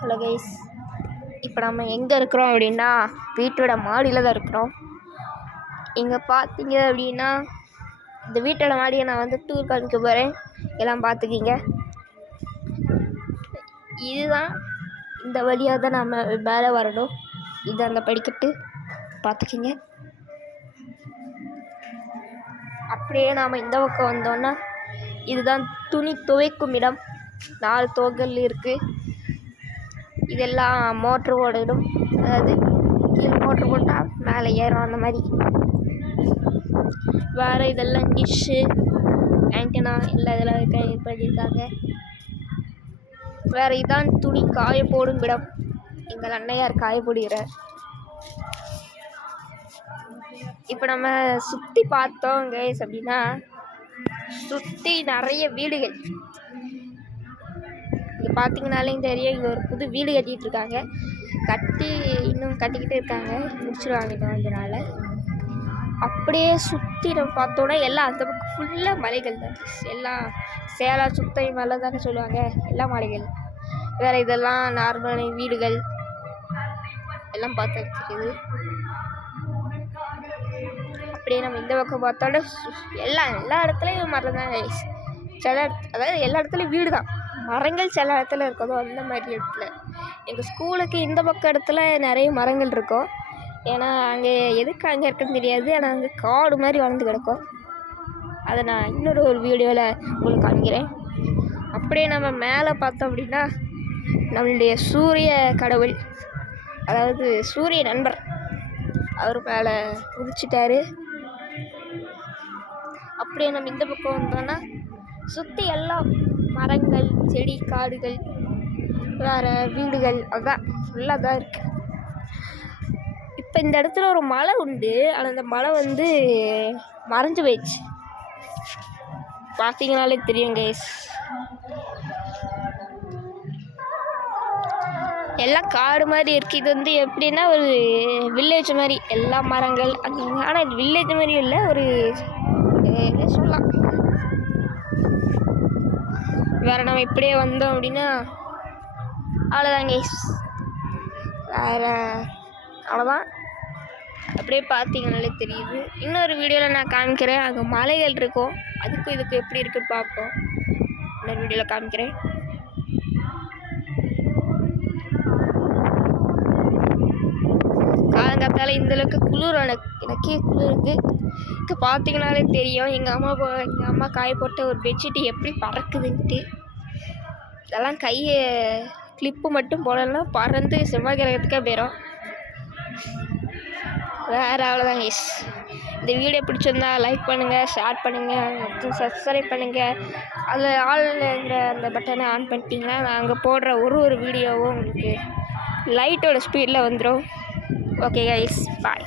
Hello guys, இப்போ நம்ம எங்கே இருக்கிறோம் அப்படின்னா வீட்டோட மாடியில் தான் இருக்கிறோம். இங்கே பார்த்தீங்க அப்படின்னா இந்த வீட்டோட மாடியை நான் வந்து டூர் காமிக்க போகிறேன். எல்லாம் பார்த்துக்கிங்க. இதுதான் இந்த வழியாக தான் நம்ம மேலே வரணும். இது அந்த படிக்கட்டு பார்த்துக்கிங்க. அப்படியே நாம் இந்த பக்கம் வந்தோன்னா இதுதான் துணி துவைக்கும் இடம். 4 தோகல் இருக்குது. இதெல்லாம் மோட்ரு ஓடணும். அதாவது கீழே மோட்ரு போட்டால் மேலே ஏறும் அந்த மாதிரி. வேறு இதெல்லாம் டிஷ்ஷு ஆண்டனா எல்லாம் இதெல்லாம் பண்ணியிருக்காங்க. வேறு இதான் துணி காய போடும் இடம். எங்கள் அண்ணையார் காய போடுகிறார். இப்போ நம்ம சுற்றி பார்த்தோம் கைஸ் அப்படின்னா சுற்றி நிறைய வீடுகள். இங்கே பார்த்தீங்கனாலே தெரியும், இங்கே ஒரு புது வீடு கட்டிகிட்டு இருக்காங்க. இன்னும் கட்டிக்கிட்டே இருக்காங்க, முடிச்சிடுவாங்க அதனால. அப்படியே சுற்றி நம்ம பார்த்தோன்னா எல்லாம் அந்த பக்கம் ஃபுல்லாக மலைகள் தான். எல்லாம் சேலம் சுத்தை மலை தானே சொல்லுவாங்க, எல்லாம் மலைகள். வேறு இதெல்லாம் நார்மல் வீடுகள் எல்லாம் பார்த்து வச்சுருக்குது. அப்படியே நம்ம இந்த பக்கம் பார்த்தோன்னா எல்லா இடத்துலையும் மரம் தான். அதாவது எல்லா இடத்துலையும் வீடு தான், மரங்கள் சில இடத்துல இருக்கதோ அந்த மாதிரி இடத்துல. எங்கள் ஸ்கூலுக்கு இந்த பக்கம் இடத்துல நிறைய மரங்கள் இருக்கும். ஏன்னா அங்கே எதுக்கு அங்கே இருக்குன்னு தெரியாது, ஆனால் அங்கே காடு மாதிரி வளர்ந்து கிடக்கும். அதை நான் இன்னொரு வீடியோவில் உங்களுக்கு காமிக்கிறேன். அப்படியே நம்ம மேலே பார்த்தோம் அப்படின்னா நம்மளுடைய சூரிய கடவுள், அதாவது சூரிய நண்பர், அவர் மேலே குதிச்சிட்டாரு. அப்படியே நம்ம இந்த பக்கம் வந்தோன்னா சுற்றி எல்லாம் மரங்கள், செடி, காடுகள், வேறு வீடுகள், அதுதான் ஃபுல்லாக தான் இருக்குது. இப்போ இந்த இடத்துல ஒரு மலை உண்டு, ஆனால் அந்த மலை வந்து மறைஞ்சு போயிடுச்சு. பார்த்தீங்கனாலே தெரியும் கைஸ். எல்லாம் காடு மாதிரி இருக்குது. இது வந்து எப்படின்னா ஒரு வில்லேஜ் மாதிரி, எல்லா மரங்கள் அங்கே. ஆனால் இது வில்லேஜ் மாதிரியும் இல்லை, ஒரு என்ன சொல்லலாம். வேறு நம்ம இப்படியே வந்தோம் அப்படின்னா அவ்வளோதான் கைஸ். வேறு அவ்வளோதான். அப்படியே பார்த்தீங்கனாலே தெரியுது. இன்னொரு வீடியோவில் நான் காமிக்கிறேன். அங்கே மலைகள் இருக்கும், அதுக்கும் இதுக்கும் எப்படி இருக்குன்னு பார்ப்போம். இன்னொரு வீடியோவில் காமிக்கிறேன். காலங்காத்தால இந்தளவுக்கு குளிர், எனக்கே குளிருக்கு. இங்கே பார்த்தீங்கனாலே தெரியும், எங்கள் அம்மா காய போட்ட ஒரு பெட்ஷீட்டு எப்படி பறக்குதுன்ட்டு. இதெல்லாம் கையை கிளிப்பு மட்டும் போடலைன்னா பறந்து செவ்வாய் கிரகத்துக்கே போயிடும். வேறு அவ்வளோதாங்க கைஸ். இந்த வீடியோ பிடிச்சிருந்தா லைக் பண்ணுங்கள், ஷேர் பண்ணுங்கள், மற்றும் சப்ஸ்கிரைப் பண்ணுங்கள். அதில் ஆல்ங்கிற அந்த பட்டனை ஆன் பண்ணிட்டீங்கன்னா நாங்கள் போடுற ஒரு வீடியோவும் உங்களுக்கு லைட்டோட ஸ்பீடில் வந்துடும். ஓகே கைஸ், பாய்.